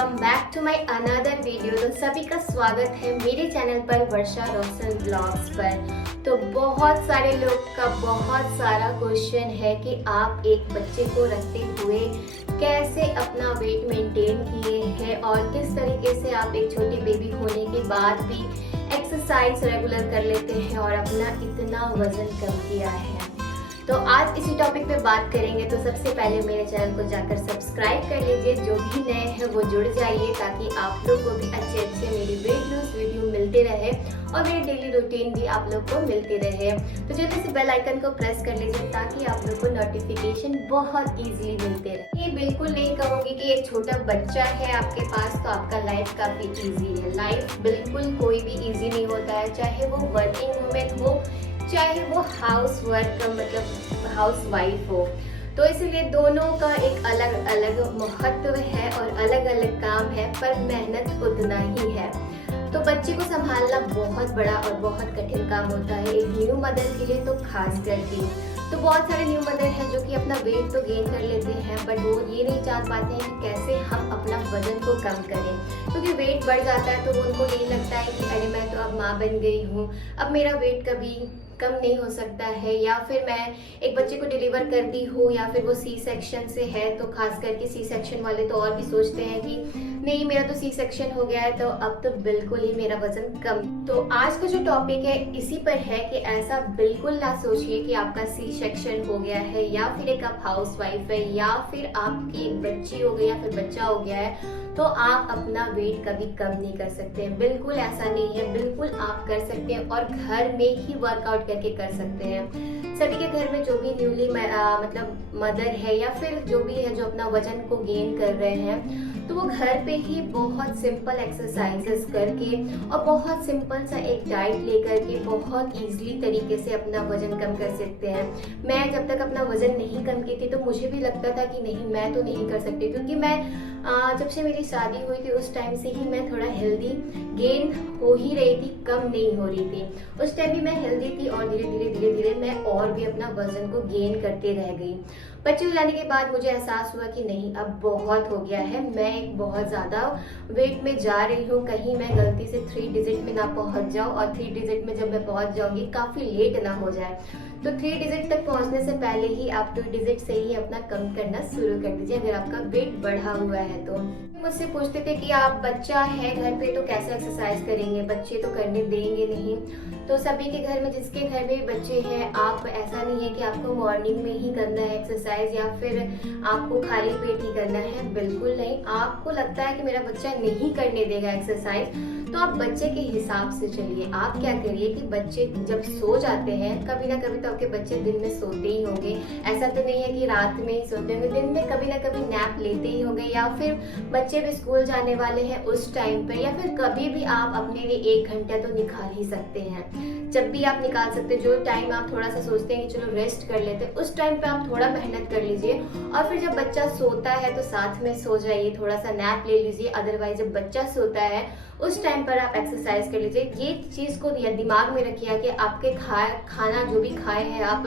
Welcome back to my another video. तो सभी का स्वागत है मेरे चैनल पर वर्षा रोशन ब्लॉग्स पर। तो बहुत सारे लोग का बहुत सारा क्वेश्चन है कि आप एक बच्चे को रखते हुए कैसे अपना वेट मेंटेन किए हैं और किस तरीके से आप एक छोटी बेबी होने के बाद भी एक्सरसाइज रेगुलर कर लेते हैं और अपना इतना वजन कम किया है। तो आज इसी टॉपिक पे बात करेंगे। तो सबसे पहले मेरे चैनल को जाकर सब्सक्राइब कर लीजिए, जो भी नए हैं वो जुड़ जाइए ताकि आप लोग को भी अच्छे मेरी वेट लॉस वीडियो मिलते रहे और मेरी डेली रूटीन भी आप लोग को मिलती रहे। तो जल्दी से बेल आइकन को प्रेस कर लीजिए ताकि आप लोग को नोटिफिकेशन बहुत ईजिली मिलते रहे। ये बिल्कुल नहीं कहूँगी कि एक छोटा बच्चा है आपके पास तो आपका लाइफ काफ़ी ईजी है। लाइफ बिल्कुल कोई भी ईजी नहीं होता है, चाहे वो वर्किंग वूमेन हो चाहे वो हाउस वर्क मतलब हाउस वाइफ हो। तो इसलिए दोनों का एक अलग अलग महत्व है और अलग अलग काम है, पर मेहनत उतना ही है। तो बच्चे को संभालना बहुत बड़ा और बहुत कठिन काम होता है, एक न्यू मदर के लिए तो खास करके। तो बहुत सारे न्यू मदर हैं जो कि अपना वेट तो गेन कर लेते हैं, बट वो ये नहीं चाह पाते हैं कि कैसे हम अपना वजन को कम करें, क्योंकि वेट बढ़ जाता है तो उनको यही लगता है कि अरे मैं तो अब माँ बन गई हूँ, अब मेरा वेट कभी कम नहीं हो सकता है, या फिर मैं एक बच्चे को डिलीवर कर दी हूँ या फिर वो सी सेक्शन से है। तो खास करके सी सेक्शन वाले तो और भी सोचते हैं कि नहीं मेरा तो सी सेक्शन हो गया है तो अब तो बिल्कुल ही मेरा वजन कम। तो आज का जो टॉपिक है इसी पर है कि ऐसा बिल्कुल ना सोचिए कि आपका सी सेक्शन हो गया है या फिर एक आप हाउस वाइफ है या फिर आपकी एक बच्ची हो गई या फिर बच्चा हो गया है तो आप अपना वेट कभी कम नहीं कर सकते हैं। बिल्कुल ऐसा नहीं है, बिल्कुल आप कर सकते हैं और घर में ही वर्कआउट करके कर सकते हैं। सभी के घर में जो भी न्यूली मतलब मदर है या फिर जो भी है जो अपना वजन को गेन कर रहे हैं तो वो घर पे ही बहुत सिंपल एक्सरसाइजेस करके और बहुत सिंपल सा एक डाइट लेकर के बहुत इजीली तरीके से अपना वजन कम कर सकते हैं। मैं जब तक अपना वजन नहीं कम की थी तो मुझे भी लगता था कि नहीं मैं तो नहीं कर सकती, क्योंकि मैं जब से मेरी शादी हुई थी उस टाइम से ही मैं थोड़ा हेल्दी गेन हो ही रही थी, कम नहीं हो रही थी। उस टाइम भी मैं हेल्दी थी और धीरे धीरे मैं और भी अपना वजन को गेन करते रह गई। बच्चे हो जाने के बाद मुझे एहसास हुआ कि नहीं अब बहुत हो गया है, मैं एक बहुत ज़्यादा वेट में जा रही हूँ, कहीं मैं गलती से 3 डिजिट में ना पहुँच जाऊँ और 3 डिजिट में जब मैं पहुँच जाऊँगी काफ़ी लेट ना हो जाए। तो 3 डिजिट तक पहुँचने से पहले ही आप 2 डिजिट से ही अपना कम करना शुरू कर दीजिए अगर आपका वेट बढ़ा हुआ है तो। मुझसे पूछते थे कि आप बच्चा है घर पे तो कैसे एक्सरसाइज करेंगे, बच्चे तो करने देंगे नहीं। तो सभी के घर में जिसके घर में बच्चे हैं, आप ऐसा नहीं है कि आपको मॉर्निंग में ही करना है एक्सरसाइज या फिर आपको खाली पेट ही करना है, बिल्कुल नहीं। आपको लगता है कि मेरा बच्चा नहीं करने देगा एक्सरसाइज तो आप बच्चे के हिसाब से चलिए। आप क्या करिए कि बच्चे जब सो जाते हैं, कभी ना कभी तो आपके बच्चे दिन में सोते ही होंगे, ऐसा तो नहीं है कि रात में ही सोते होंगे, दिन में कभी ना कभी नैप लेते ही होंगे, या फिर बच्चे भी स्कूल जाने वाले हैं उस टाइम पर, या फिर कभी भी आप अपने लिए 1 घंटा तो निकाल ही सकते हैं। जब भी आप निकाल सकते हैं, जो टाइम आप थोड़ा सा सोचते हैं कि चलो रेस्ट कर लेते हैं उस टाइम पे आप थोड़ा मेहनत कर लीजिए। और फिर जब बच्चा सोता है तो साथ में सो जाइए, थोड़ा सा नैप ले लीजिए। अदरवाइज जब बच्चा सोता है उस टाइम पर आप एक्सरसाइज कर लीजिए। ये चीज़ को दिमाग में रखिए कि आपके खाना जो भी खाए हैं आप,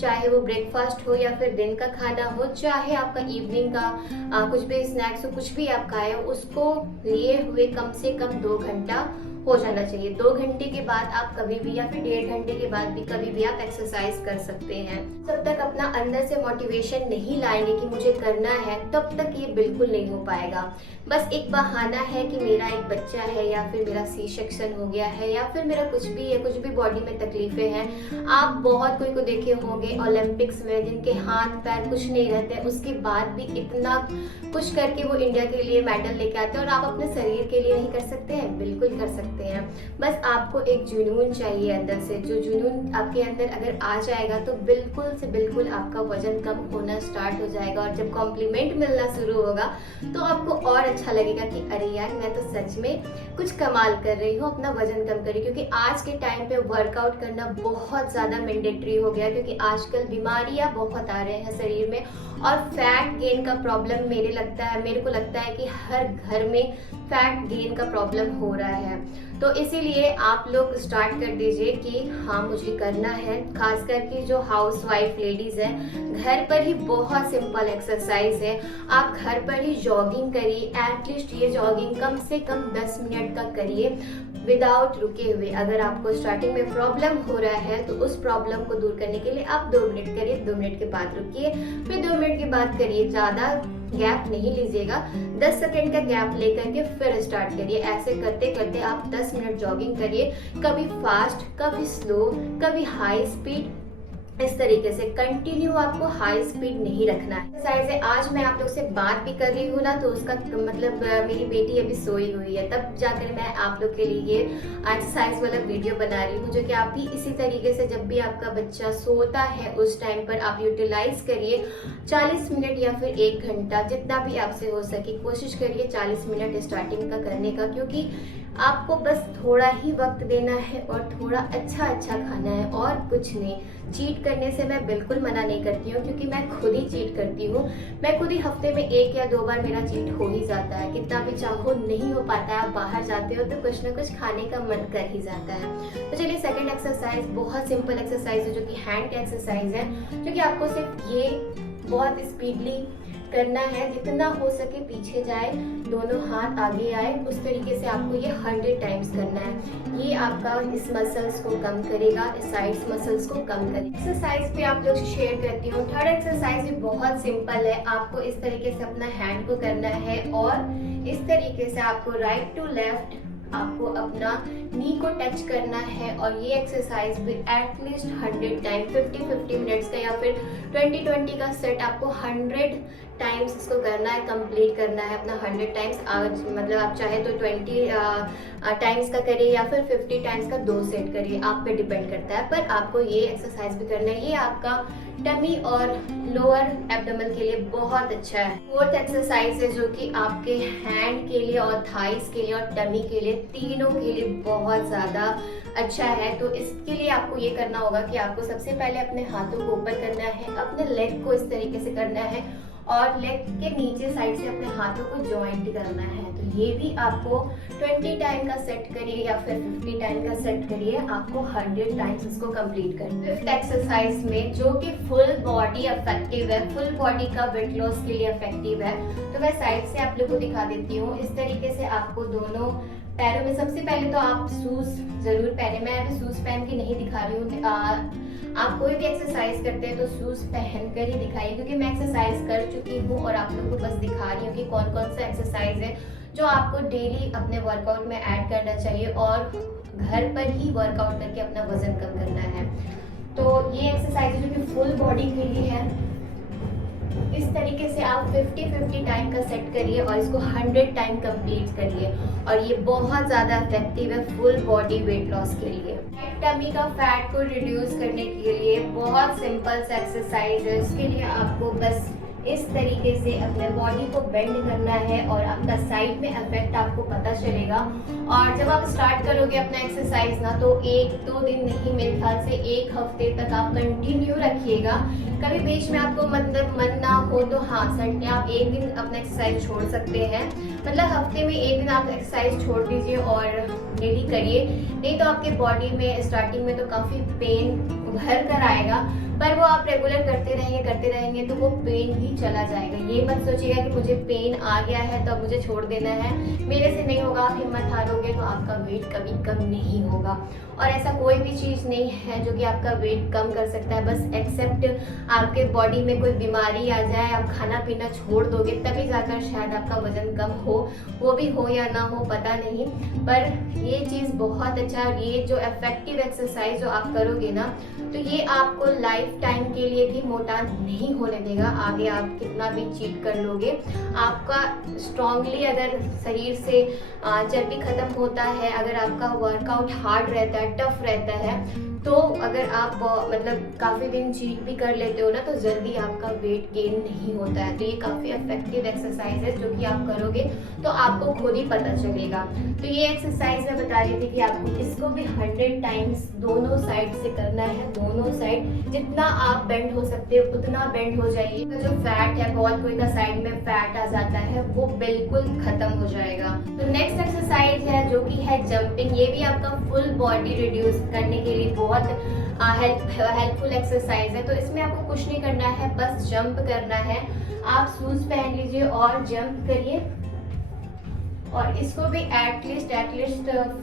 चाहे वो ब्रेकफास्ट हो या फिर दिन का खाना हो, चाहे आपका इवनिंग का कुछ भी स्नैक्स हो, कुछ भी आप खाए हो, उसको लिए हुए कम से कम 2 घंटा हो जाना चाहिए। 2 घंटे के बाद आप कभी भी या फिर 1.5 घंटे के बाद भी कभी भी आप एक्सरसाइज कर सकते हैं। जब तक अपना अंदर से मोटिवेशन नहीं लाएंगे कि मुझे करना है तब तक ये बिल्कुल नहीं हो पाएगा। बस एक बहाना है कि मेरा एक बच्चा है या फिर मेरा सी सेक्शन हो गया है या फिर मेरा कुछ भी है, कुछ भी बॉडी में तकलीफें हैं। आप बहुत कोई को देखे होंगे ओलंपिक्स में जिनके हाथ पैर कुछ नहीं रहते, उसके बाद भी इतना कुछ करके वो इंडिया के लिए मेडल लेके आते हैं, और आप अपने शरीर के लिए नहीं कर सकते हैं, बिल्कुल कर सकते हैं। बस आपको एक जुनून चाहिए अंदर से, जो जुनून आपके अंदर अगर आ जाएगा तो बिल्कुल से बिल्कुल आपका वजन कम होना स्टार्ट हो जाएगा। और जब कॉम्प्लीमेंट मिलना शुरू होगा तो आपको और अच्छा लगेगा कि अरे यार मैं तो सच में कुछ कमाल कर रही हूँ, अपना वजन कम कर रही हूँ। क्योंकि आज के टाइम पे वर्कआउट करना बहुत ज़्यादा मैंडेटरी हो गया, क्योंकि आजकल बीमारियाँ बहुत आ रहे हैं शरीर में और फैट गेन का प्रॉब्लम मेरे को लगता है कि हर घर में फैट गेन का प्रॉब्लम हो रहा है। तो इसीलिए आप लोग स्टार्ट कर दीजिए कि हाँ मुझे करना है। खास करके जो हाउस वाइफ लेडीज हैं, घर पर ही बहुत सिंपल एक्सरसाइज है, आप घर पर ही जॉगिंग करिए। एटलीस्ट ये जॉगिंग कम से कम 10 मिनट का करिए विदाउट रुके हुए। अगर आपको स्टार्टिंग में प्रॉब्लम हो रहा है तो उस प्रॉब्लम को दूर करने के लिए आप 2 मिनट करिए, 2 मिनट के बाद रुकिए, फिर 2 मिनट के बाद करिए। ज्यादा गैप नहीं लीजिएगा, 10 सेकंड का गैप लेकर के फिर स्टार्ट करिए। ऐसे करते करते आप 10 मिनट जॉगिंग करिए, कभी फास्ट, कभी स्लो, कभी हाई स्पीड। इस तरीके से कंटिन्यू आपको हाई स्पीड नहीं रखना है। एक्सरसाइज है, आज मैं आप लोग से बात भी कर रही हूँ ना, तो उसका मतलब मेरी बेटी अभी सोई हुई है, तब जाकर मैं आप लोग के लिए ये एक्सरसाइज वाला वीडियो बना रही हूँ, जो कि आप भी इसी तरीके से जब भी आपका बच्चा सोता है उस टाइम पर आप यूटिलाइज करिए। 40 मिनट या फिर 1 घंटा, जितना भी आपसे हो सके कोशिश करिए 40 मिनट स्टार्टिंग का करने का, क्योंकि आपको बस थोड़ा ही वक्त देना है और थोड़ा अच्छा खाना है और कुछ नहीं। चीट करने से मैं बिल्कुल मना नहीं करती हूँ, क्योंकि मैं खुद ही चीट करती हूँ। मैं खुद ही हफ्ते में 1 या 2 बार मेरा चीट हो ही जाता है। कितना भी चाहो नहीं हो पाता है, आप बाहर जाते हो तो कुछ ना कुछ खाने का मन कर ही जाता है। तो चलिए सेकंड एक्सरसाइज बहुत सिंपल एक्सरसाइज है, जो कि हैंड एक्सरसाइज है, जो कि आपको सिर्फ ये बहुत स्पीडली करना है। जितना हो सके पीछे जाए, दोनों हाथ आगे आए, उस तरीके से आपको ये 100 टाइम्स करना है। ये आपका इस मसल्स को कम करेगा, इस साइड्स मसल्स को कम करेगा। एक्सरसाइज पे आप लोग शेयर करती हूँ। थर्ड एक्सरसाइज भी बहुत सिंपल है। आपको इस तरीके से अपना हैंड को करना है और इस तरीके से आपको राइट टू लेफ्ट आपको अपना नी को टच करना है। और ये एक्सरसाइज भी एटलीस्ट 100 टाइम, 50-50 मिनट्स का या फिर 20-20 का सेट आपको 100 टाइम्स इसको करना है, कंप्लीट करना है अपना 100 टाइम्स। मतलब आप चाहे तो 20 टाइम्स का करिए या फिर 50 टाइम्स का 2 सेट करिए, आप पे डिपेंड करता है। पर आपको ये एक्सरसाइज भी करना है। ये आपका टमी और लोअर एब्डोमेन के लिए बहुत अच्छा है। फोर्थ एक्सरसाइज है, जो कि आपके हैंड के लिए और थाइस के लिए और टमी के लिए, तीनों के लिए बहुत ज्यादा अच्छा है। तो इसके लिए आपको ये करना होगा कि आपको सबसे पहले अपने हाथों को ऊपर करना है, अपने लेग को इस तरीके से करना है और लेग के नीचे साइड से अपने हाथों को जॉइंट करना है। तो ये भी आपको 20 टाइम का सेट करिए या फिर 50 टाइम का सेट करिए, आपको 100 टाइम्स इसको कंप्लीट करना है। फिफ्थ एक्सरसाइज में, जो कि फुल बॉडी इफेक्टिव है, फुल बॉडी का वेट लॉस के लिए इफेक्टिव है, तो मैं साइड से आप लोगों को दिखा देती हूँ। इस तरीके से आपको दोनों पैरों में, सबसे पहले तो आप शूज जरूर पहने। मैं अभी शूज पहन के नहीं दिखा रही हूँ। आप कोई भी एक्सरसाइज करते हैं तो शूज पहन कर ही दिखाइए, क्योंकि मैं एक्सरसाइज कर चुकी हूँ और आप लोगों को बस दिखा रही हूँ कि कौन कौन सा एक्सरसाइज है जो आपको डेली अपने वर्कआउट में ऐड करना चाहिए और घर पर ही वर्कआउट करके अपना वजन कम करना है। तो ये एक्सरसाइज है जो कि फुल बॉडी के लिए है। इस तरीके से आप 50-50 टाइम का सेट करिए और इसको 100 टाइम कंप्लीट करिए, और ये बहुत ज़्यादा इफेक्टिव है फुल बॉडी वेट लॉस के लिए। टमी का फैट को रिड्यूस करने के लिए बहुत सिंपल सा एक्सरसाइज है। उसके लिए आपको बस इस तरीके से अपने बॉडी को बेंड करना है और आपका साइड में इफेक्ट आपको पता चलेगा। और जब आप स्टार्ट करोगे अपना एक्सरसाइज ना, तो 1-2 दिन नहीं, मेरे ख्याल से 1 हफ्ते तक आप कंटिन्यू रखिएगा। कभी बीच में आपको मतलब मन ना हो तो हाँ संडे आप 1 दिन अपना एक्सरसाइज छोड़ सकते हैं। मतलब हफ्ते में 1 दिन आप एक्सरसाइज छोड़ दीजिए और डेली करिए। नहीं तो आपके बॉडी में स्टार्टिंग में तो काफ़ी पेन उभर कर आएगा, पर वो आप रेगुलर करते रहेंगे तो वो पेन भी चला जाएगा। ये मत सोचिएगा कि मुझे पेन आ गया है तो अब मुझे छोड़ देना है, मेरे से नहीं होगा। आप हिम्मत हारोगे तो आपका वेट कभी कम नहीं होगा। और ऐसा कोई भी चीज़ नहीं है जो कि आपका वेट कम कर सकता है, बस एक्सेप्ट आपके बॉडी में कोई बीमारी आ जाए, आप खाना पीना छोड़ दोगे तभी जाकर शायद आपका वजन कम हो। वो भी हो या ना हो पता नहीं, पर ये चीज़ बहुत अच्छा। ये जो इफेक्टिव एक्सरसाइज जो आप करोगे ना, तो ये आपको लाइफ टाइम के लिए भी मोटा नहीं होने देगा। आगे आप कितना भी चीट कर लोगे, आपका स्ट्रांगली अगर शरीर से चर्बी खत्म होता है, अगर आपका वर्कआउट हार्ड रहता है, टफ रहता है, तो अगर आप मतलब काफ़ी दिन चीट भी कर लेते हो ना तो जल्दी आपका वेट गेन नहीं होता है। तो ये काफ़ी इफेक्टिव एक्सरसाइज है जो कि आप करोगे तो आपको खुद ही पता चलेगा। तो ये एक्सरसाइज मैं बता रही थी कि आपको इसको भी 100 टाइम्स दोनों साइड से करना है। दोनों साइड जितना आप बेंड हो सकते हो उतना बेंड हो जाइए। तो जो फैट है, बहुत कोई का साइड में फैट आ जाता है, वो बिल्कुल खत्म हो जाएगा। तो नेक्स्ट एक्सरसाइज है जो कि है जंपिंग। ये भी आपका फुल बॉडी रिड्यूस करने के लिए बहुत हेल्पफुल एक्सरसाइज है। तो इसमें आपको कुछ नहीं करना है, बस जंप करना है। आप शूज पहन लीजिए और जंप करिए। और इसको भी एटलीस्ट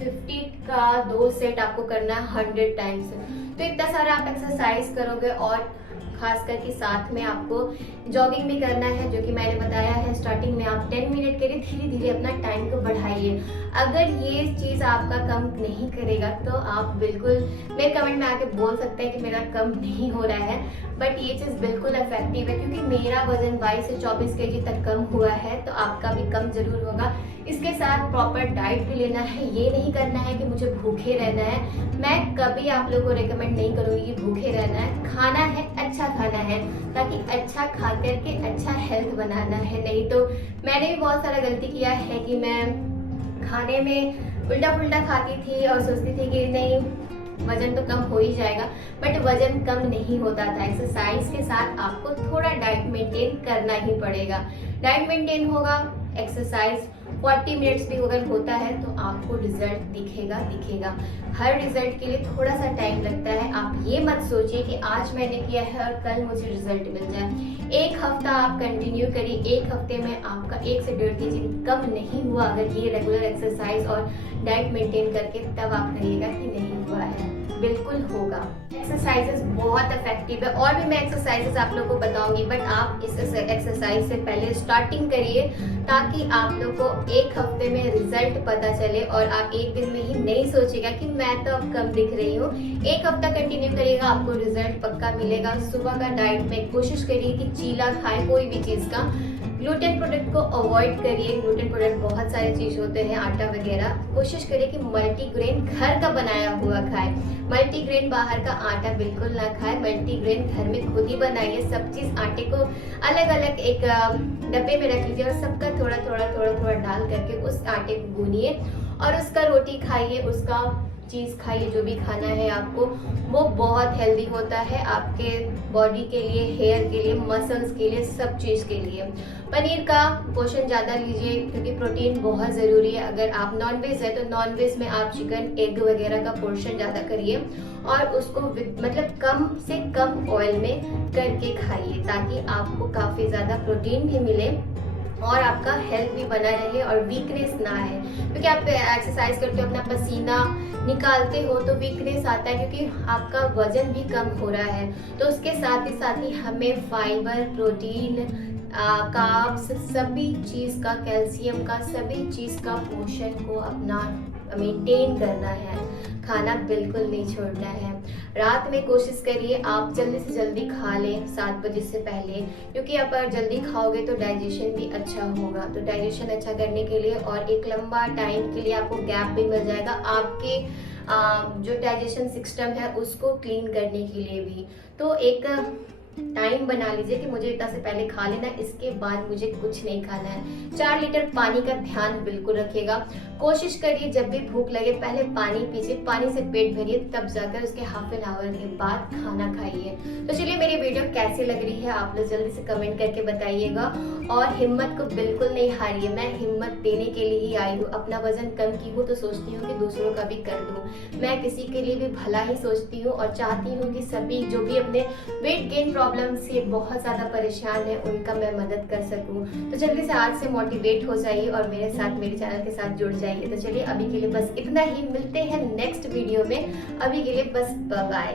50 का 2 सेट आपको करना है 100 टाइम्स। तो इतना सारा आप एक्सरसाइज करोगे और खास करके साथ में आपको जॉगिंग भी करना है, जो कि मैंने बताया है स्टार्टिंग में। आप 10 मिनट के लिए धीरे धीरे अपना टाइम को बढ़ाइए। अगर ये चीज़ आपका कम नहीं करेगा तो आप बिल्कुल मेरे कमेंट में आके बोल सकते हैं कि मेरा कम नहीं हो रहा है, बट ये चीज़ बिल्कुल इफेक्टिव है क्योंकि मेरा वजन 22 से 24 kg तक कम हुआ है। तो आपका भी कम जरूर होगा। इसके साथ प्रॉपर डाइट भी लेना है। ये नहीं करना है कि मुझे भूखे रहना है। मैं कभी आप लोगों को रेकमेंड नहीं करूँगी कि भूखे रहना है। खाना है, अच्छा खाना है, ताकि अच्छा खा करके अच्छा हेल्थ बनाना है। नहीं तो मैंने भी बहुत सारा गलती किया है कि मैं खाने में उल्टा पुल्टा खाती थी और सोचती थी कि नहीं वजन तो कम हो ही जाएगा, बट वजन कम नहीं होता था। एक्सरसाइज के साथ आपको थोड़ा डाइट मेंटेन करना ही पड़ेगा। डाइट मेंटेन होगा, एक्सरसाइज 40 मिनट्स भी अगर होता है तो आपको रिजल्ट दिखेगा। हर रिजल्ट के लिए थोड़ा सा टाइम लगता है। आप ये मत सोचिए कि आज मैंने किया है और कल मुझे रिजल्ट मिल जाए। एक हफ्ता आप कंटिन्यू करिए। एक हफ्ते में आपका 1 से 1.5 kg कम नहीं हुआ अगर ये रेगुलर एक्सरसाइज और डाइट मेंटेन करके, तब आप कहिएगा कि नहीं हुआ है। बिल्कुल होगा। एक्सरसाइजेस बहुत इफेक्टिव है और भी मैं एक्सरसाइजेस आप लोगों को बताऊंगी, बट आप इस एक्सरसाइज से पहले स्टार्टिंग करिए ताकि आप लोग को एक हफ्ते में रिजल्ट पता चले और आप एक दिन में ही नहीं सोचेगा कि मैं तो अब कम दिख रही हूँ। एक हफ्ता कंटिन्यू करिएगा, आपको रिजल्ट पक्का मिलेगा। सुबह का डाइट में कोशिश करिए कि चीला खाएं कोई भी चीज़ का। ग्लूटेन प्रोडक्ट को अवॉइड करिए। ग्लूटेन प्रोडक्ट बहुत सारे चीज होते हैं, आटा वगैरह। कोशिश करिए कि मल्टीग्रेन घर का बनाया हुआ खाए। मल्टीग्रेन बाहर का आटा बिल्कुल ना खाए। मल्टीग्रेन घर में खुद ही बनाइए। सब चीज आटे को अलग अलग एक डब्बे में रख लीजिए और सबका थोड़ा थोड़ा डाल करके उस आटे को गूनिए और उसका रोटी खाइए, उसका चीज़ खाइए। जो भी खाना है आपको, वो बहुत हेल्दी होता है आपके बॉडी के लिए, हेयर के लिए, मसल्स के लिए, सब चीज़ के लिए। पनीर का पोर्शन ज़्यादा लीजिए क्योंकि प्रोटीन बहुत ज़रूरी है। अगर आप नॉनवेज है तो नॉनवेज में आप चिकन, एग वगैरह का पोर्शन ज़्यादा करिए और उसको मतलब कम से कम ऑयल में करके खाइए ताकि आपको काफ़ी ज़्यादा प्रोटीन भी मिले और आपका हेल्थ भी बना रहे और वीकनेस ना आए। क्योंकि आप एक्सरसाइज करते हो, अपना पसीना निकालते हो तो वीकनेस आता है क्योंकि आपका वजन भी कम हो रहा है। तो उसके साथ ही हमें फाइबर, प्रोटीन, कार्ब्स, सभी चीज़ का, कैल्शियम का, सभी चीज़ का पोषण को अपना मेंटेन करना है। खाना बिल्कुल नहीं छोड़ना है। रात में कोशिश करिए आप जल्दी से जल्दी खा लें 7 बजे से पहले, क्योंकि आप अगर जल्दी खाओगे तो डाइजेशन भी अच्छा होगा। तो डाइजेशन अच्छा करने के लिए और एक लंबा टाइम के लिए आपको गैप भी मिल जाएगा आपके जो डाइजेशन सिस्टम है उसको क्लीन करने के लिए भी। तो एक टाइम बना लीजिए कि मुझे इतना से पहले खा लेना, इसके बाद मुझे कुछ नहीं खाना है। 4 लीटर पानी का ध्यान बिल्कुल रखिएगा। कोशिश करिए जब भी भूख लगे पहले पानी पीजिए, पानी से पेट भरिए, तब जाकर उसके हाफ एन आवर के बाद खाना खाइए। तो चलिए मेरी वीडियो कैसी लग रही है आप लोग जल्दी से कमेंट करके बताइएगा और हिम्मत को बिल्कुल नहीं हारिए। मैं हिम्मत देने के लिए ही आई हूँ। अपना वजन कम की हूँ तो सोचती हूँ कि दूसरों का भी कर दूँ। मैं किसी के लिए भी भला ही सोचती हूँ और चाहती हूँ कि सभी जो भी अपने वेट गेन प्रॉब्लम से बहुत ज़्यादा परेशान है उनका मैं मदद कर सकूँ। तो जल्दी से आज से मोटिवेट हो जाइए और मेरे साथ, मेरे चैनल के साथ जुड़ जाइए। तो चलिए अभी के लिए बस इतना ही, मिलते हैं नेक्स्ट वीडियो में। अभी के लिए बस बाय बाय।